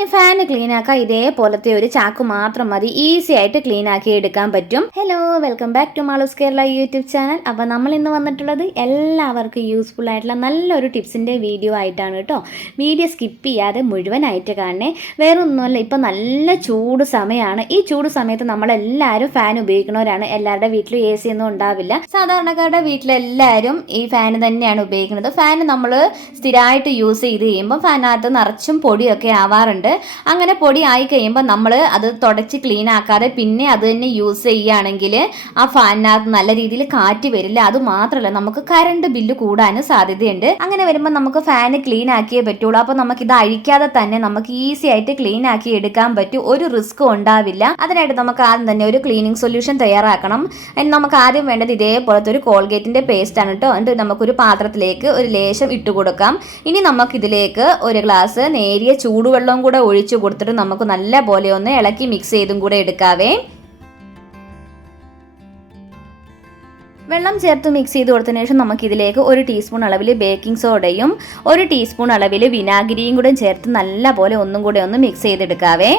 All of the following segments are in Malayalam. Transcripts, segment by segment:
ഇനി ഫാൻ ക്ലീൻ ആക്കാൻ ഇതേപോലത്തെ ഒരു ചാക്ക് മാത്രം മതി. ഈസി ആയിട്ട് ക്ലീൻ ആക്കി എടുക്കാൻ പറ്റും. Hello welcome back to Maloos Kerala YouTube channel അപ്പോൾ നമ്മൾ ഇന്ന് വന്നിട്ടുള്ളത് എല്ലാവർക്കും യൂസ്ഫുൾ ആയിട്ടുള്ള നല്ലൊരു ടിപ്സിന്റെ വീഡിയോ ആയിട്ടാണ് കേട്ടോ. വീഡിയോ സ്കിപ്പ് ചെയ്യാതെ മുഴുവനായിട്ട് കാണണേ. വേറെ ഒന്നുമല്ല ഇപ്പോൾ നല്ല ചൂട് സമയമാണ് ഈ ചൂട് സമയത്ത് നമ്മളെല്ലാവരും ഫാൻ ഉപയോഗിക്കുന്നവരാണ്. എല്ലാവരുടെ വീട്ടിലും എ സി ഒന്നും ഉണ്ടാവില്ല. സാധാരണക്കാരുടെ വീട്ടിലെല്ലാവരും ഈ ഫാൻ തന്നെയാണ് ഉപയോഗിക്കുന്നത്. ഫാൻ നമ്മൾ സ്ഥിരമായിട്ട് യൂസ് ചെയ്ത് കഴിയുമ്പോൾ ഫാനകത്ത് നിറച്ചും പൊടിയൊക്കെ ആവാറുണ്ട്. അങ്ങനെ പൊടി ആയി കഴിയുമ്പോൾ നമ്മൾ അത് തുടച്ച് ക്ലീൻ ആക്കാതെ പിന്നെ അത് തന്നെ യൂസ് ചെയ്യുകയാണെങ്കിൽ ആ ഫാനിനകത്ത് നല്ല രീതിയിൽ കാറ്റ് വരില്ല. അത് മാത്രമല്ല നമുക്ക് കറണ്ട് ബില്ല് കൂടാനും സാധ്യതയുണ്ട്. അങ്ങനെ വരുമ്പോൾ നമുക്ക് ഫാന് ക്ലീൻ ആക്കിയേ പറ്റുള്ളൂ. അപ്പോൾ നമുക്ക് ഇത് അഴിക്കാതെ തന്നെ നമുക്ക് ഈസി ആയിട്ട് ക്ലീൻ ആക്കി എടുക്കാൻ പറ്റും. ഒരു റിസ്ക് ഉണ്ടാവില്ല. അതിനായിട്ട് നമുക്ക് ആദ്യം തന്നെ ഒരു ക്ലീനിങ് സൊല്യൂഷൻ തയ്യാറാക്കണം. അതിന് നമുക്ക് ആദ്യം വേണ്ടത് ഇതേപോലത്തെ ഒരു കോൾഗേറ്റിന്റെ പേസ്റ്റ് ആണ് കേട്ടോ എന്നിട്ട് നമുക്കൊരു പാത്രത്തിലേക്ക് ഒരു ലേശം ഇട്ട് കൊടുക്കാം. ഇനി നമുക്കിതിലേക്ക് ഒരു ഗ്ലാസ് നേരിയ ചൂടുവെള്ളവും കൂടെ ഒഴിച്ചു കൊടുത്തിട്ട് നമുക്ക് നല്ല പോലെ ഒന്ന് ഇളക്കി മിക്സ് ചെയ്തും കൂടെ എടുക്കാവേ. വെള്ളം ചേർത്ത് മിക്സ് ചെയ്ത് കൊടുത്തതിന് ശേഷം നമുക്ക് ഇതിലേക്ക് ഒരു ടീസ്പൂൺ അളവിൽ ബേക്കിംഗ് സോഡയും ഒരു ടീസ്പൂൺ അളവിൽ വിനാഗിരിയും കൂടെ ചേർത്ത് നല്ല പോലെ ഒന്നും കൂടെ ഒന്ന് മിക്സ് ചെയ്തെടുക്കാവേ.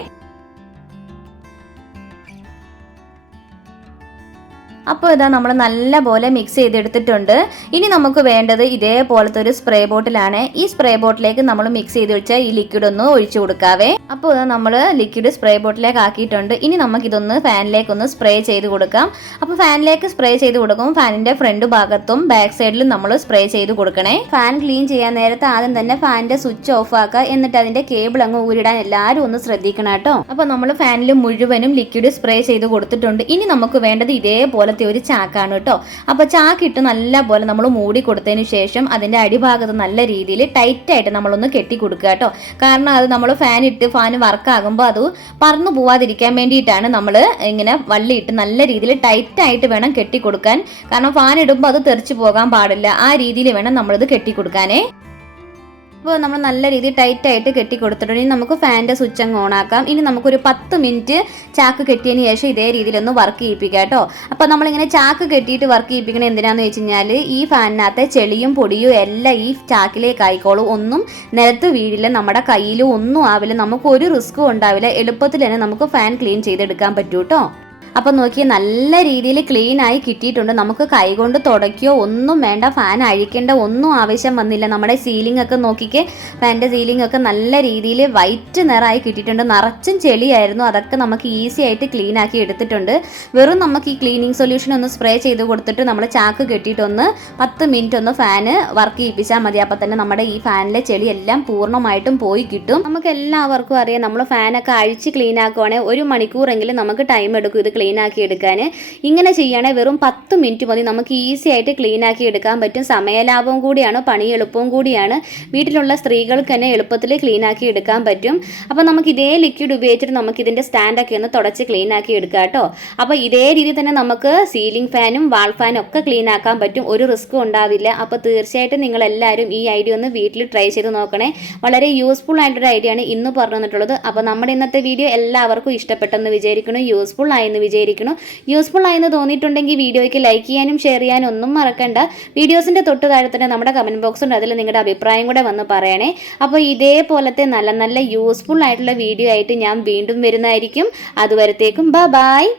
അപ്പോൾ ഇതാ നമ്മൾ നല്ല പോലെ മിക്സ് ചെയ്തെടുത്തിട്ടുണ്ട്. ഇനി നമുക്ക് വേണ്ടത് ഇതേപോലത്തെ ഒരു സ്പ്രേ ബോട്ടിലാണ് ഈ സ്പ്രേ ബോട്ടിലേക്ക് നമ്മൾ മിക്സ് ചെയ്ത് വെച്ച ഈ ലിക്വിഡ് ഒന്ന് ഒഴിച്ചു കൊടുക്കാവേ. അപ്പോൾ ഇതാ നമ്മൾ ലിക്വിഡ് സ്പ്രേ ബോട്ടിലേക്ക് ആക്കിയിട്ടുണ്ട്. ഇനി നമുക്കിതൊന്ന് ഫാനിലേക്ക് ഒന്ന് സ്പ്രേ ചെയ്ത് കൊടുക്കാം. അപ്പോൾ ഫാനിലേക്ക് സ്പ്രേ ചെയ്ത് കൊടുക്കും ഫാനിന്റെ ഫ്രണ്ട് ഭാഗത്തും ബാക്ക് സൈഡിലും നമ്മൾ സ്പ്രേ ചെയ്ത് കൊടുക്കണേ. ഫാൻ ക്ലീൻ ചെയ്യാൻ നേരത്തെ ആദ്യം തന്നെ ഫാനിന്റെ സ്വിച്ച് ഓഫ് ആക്കുക. എന്നിട്ട് അതിന്റെ കേബിൾ അങ്ങ് ഊരിടാൻ എല്ലാവരും ഒന്ന് ശ്രദ്ധിക്കണം കേട്ടോ. അപ്പോൾ നമ്മൾ ഫാനിൽ മുഴുവനും ലിക്വിഡ് സ്പ്രേ ചെയ്ത് കൊടുത്തിട്ടുണ്ട്. ഇനി നമുക്ക് വേണ്ടത് ഇതേപോലത്തെ ഒരു ചാക്കാണ് കേട്ടോ. അപ്പോൾ ചാക്കിട്ട് നല്ല പോലെ നമ്മൾ മൂടി കൊടുത്തതിന് ശേഷം അതിന്റെ അടിഭാഗത്ത് നല്ല രീതിയിൽ ടൈറ്റായിട്ട് നമ്മളൊന്ന് കെട്ടി കൊടുക്കുക കേട്ടോ. കാരണം അത് നമ്മൾ ഫാൻ ഇട്ട് ഫാൻ വർക്ക് ആകുമ്പോൾ അത് പറന്നു പോവാതിരിക്കാൻ വേണ്ടിയിട്ടാണ് നമ്മൾ ഇങ്ങനെ വള്ളിയിട്ട് നല്ല രീതിയിൽ ടൈറ്റായിട്ട് വേണം കെട്ടി കൊടുക്കാൻ. കാരണം ഫാൻ ഇടുമ്പോൾ അത് തെറിച്ചു പോകാൻ പാടില്ല. ആ രീതിയിൽ വേണം നമ്മളിത് കെട്ടി കൊടുക്കാനേ. അപ്പോൾ നമ്മൾ നല്ല രീതിയിൽ ടൈറ്റായിട്ട് കെട്ടി കൊടുത്തിട്ടുണ്ട്. ഇനി നമുക്ക് ഫാനിന്റെ സ്വിച്ച് അങ്ങ് ഓൺ ആക്കാം. ഇനി നമുക്കൊരു പത്ത് മിനിറ്റ് ചാക്ക് കെട്ടിയതിന് ശേഷം ഇതേ രീതിയിലൊന്ന് വർക്ക് ചെയ്യിപ്പിക്കാം കേട്ടോ. അപ്പോൾ നമ്മളിങ്ങനെ ചാക്ക് കെട്ടിയിട്ട് വർക്ക് ചെയ്യിപ്പിക്കണത് എന്തിനാണെന്ന് വെച്ച് കഴിഞ്ഞാൽ ഈ ഫാനിനകത്തെ ചെളിയും പൊടിയും എല്ലാം ഈ ചാക്കിലേക്ക് ആയിക്കോളും. ഒന്നും നിലത്ത് വീഴില്ല നമ്മുടെ കയ്യിലും ഒന്നും ആവില്ല. നമുക്ക് ഒരു റിസ്ക്കും ഉണ്ടാവില്ല. എളുപ്പത്തിൽ തന്നെ നമുക്ക് ഫാൻ ക്ലീൻ ചെയ്തെടുക്കാൻ പറ്റൂ കേട്ടോ. അപ്പം നോക്കി നല്ല രീതിയിൽ ക്ലീൻ ആയി കിട്ടിയിട്ടുണ്ട്. നമുക്ക് കൈകൊണ്ട് തുടയ്ക്കുകയോ ഒന്നും വേണ്ട ഫാൻ അഴിക്കേണ്ട ഒന്നും ആവശ്യം വന്നില്ല. നമ്മുടെ സീലിംഗ് ഒക്കെ നോക്കിക്കേ ഫാന്റെ സീലിംഗ് ഒക്കെ നല്ല രീതിയിൽ വൈറ്റ് നിറമായി കിട്ടിയിട്ടുണ്ട്. നിറച്ചും ചെളിയായിരുന്നു. അതൊക്കെ നമുക്ക് ഈസി ആയിട്ട് ക്ലീൻ ആക്കി എടുത്തിട്ടുണ്ട്. വെറും നമുക്ക് ഈ ക്ലീനിങ് സൊല്യൂഷൻ ഒന്ന് സ്പ്രേ ചെയ്ത് കൊടുത്തിട്ട് നമ്മൾ ചാക്ക് കെട്ടിയിട്ടൊന്ന് പത്ത് മിനിറ്റ് ഒന്ന് ഫാന് വർക്ക് ചെയ്യിപ്പിച്ചാൽ മതി. അപ്പം തന്നെ നമ്മുടെ ഈ ഫാനിലെ ചെളി എല്ലാം പൂർണമായിട്ടും പോയി കിട്ടും. നമുക്ക് എല്ലാവർക്കും അറിയാം നമ്മൾ ഫാനൊക്കെ അഴിച്ച് ക്ലീൻ ആക്കുവാണെങ്കിൽ ഒരു മണിക്കൂറെങ്കിലും നമുക്ക് ടൈം എടുക്കും. ഇത് ക്ലീൻ ആക്കി എടുക്കാൻ ഇങ്ങനെ ചെയ്യുകയാണെങ്കിൽ വെറും പത്ത് മിനിറ്റ് മതി. നമുക്ക് ഈസി ആയിട്ട് ക്ലീൻ ആക്കി എടുക്കാൻ പറ്റും. സമയലാഭവും കൂടിയാണ് പണി എളുപ്പവും കൂടിയാണ്. വീട്ടിലുള്ള സ്ത്രീകൾക്ക് തന്നെ എളുപ്പത്തിൽ ക്ലീൻ ആക്കി എടുക്കാൻ പറ്റും. അപ്പോൾ നമുക്ക് ഇതേ ലിക്വിഡ് ഉപയോഗിച്ചിട്ട് നമുക്ക് ഇതിന്റെ സ്റ്റാൻഡൊക്കെ ഒന്ന് തുടച്ച് ക്ലീൻ ആക്കി എടുക്കാം കേട്ടോ. അപ്പോൾ ഇതേ രീതിയിൽ തന്നെ നമുക്ക് സീലിംഗ് ഫാനും വാൾ ഫാനും ഒക്കെ ക്ലീൻ ആക്കാൻ പറ്റും. ഒരു റിസ്ക്കും ഉണ്ടാവില്ല. അപ്പോൾ തീർച്ചയായിട്ടും നിങ്ങളെല്ലാവരും ഈ ഐഡിയ ഒന്ന് വീട്ടിൽ ട്രൈ ചെയ്ത് നോക്കണേ. വളരെ യൂസ്ഫുൾ ആയിട്ടൊരു ഐഡിയ ആണ് ഇന്ന് പറഞ്ഞു തന്നിട്ടുള്ളത് അപ്പോൾ നമ്മുടെ ഇന്നത്തെ വീഡിയോ എല്ലാവർക്കും ഇഷ്ടപ്പെട്ടെന്ന് വിചാരിക്കുന്നു. യൂസ്ഫുൾ ആയെന്ന് വിചാരിക്കുന്നു. യൂസ്ഫുൾ ആയെന്ന് തോന്നിയിട്ടുണ്ടെങ്കിൽ വീഡിയോയ്ക്ക് ലൈക്ക് ചെയ്യാനും ഷെയർ ചെയ്യാനും ഒന്നും മറക്കണ്ട. വീഡിയോസിന്റെ തൊട്ട് താഴെ തന്നെ നമ്മുടെ കമന്റ് ബോക്സ് ഉണ്ട്. അതിൽ നിങ്ങളുടെ അഭിപ്രായം കൂടെ വന്ന് പറയണേ. അപ്പോൾ ഇതേപോലത്തെ നല്ല നല്ല യൂസ്ഫുൾ ആയിട്ടുള്ള വീഡിയോ ആയിട്ട് ഞാൻ വീണ്ടും വരുന്നതായിരിക്കും. അതുവരത്തേക്കും ബ ബായ്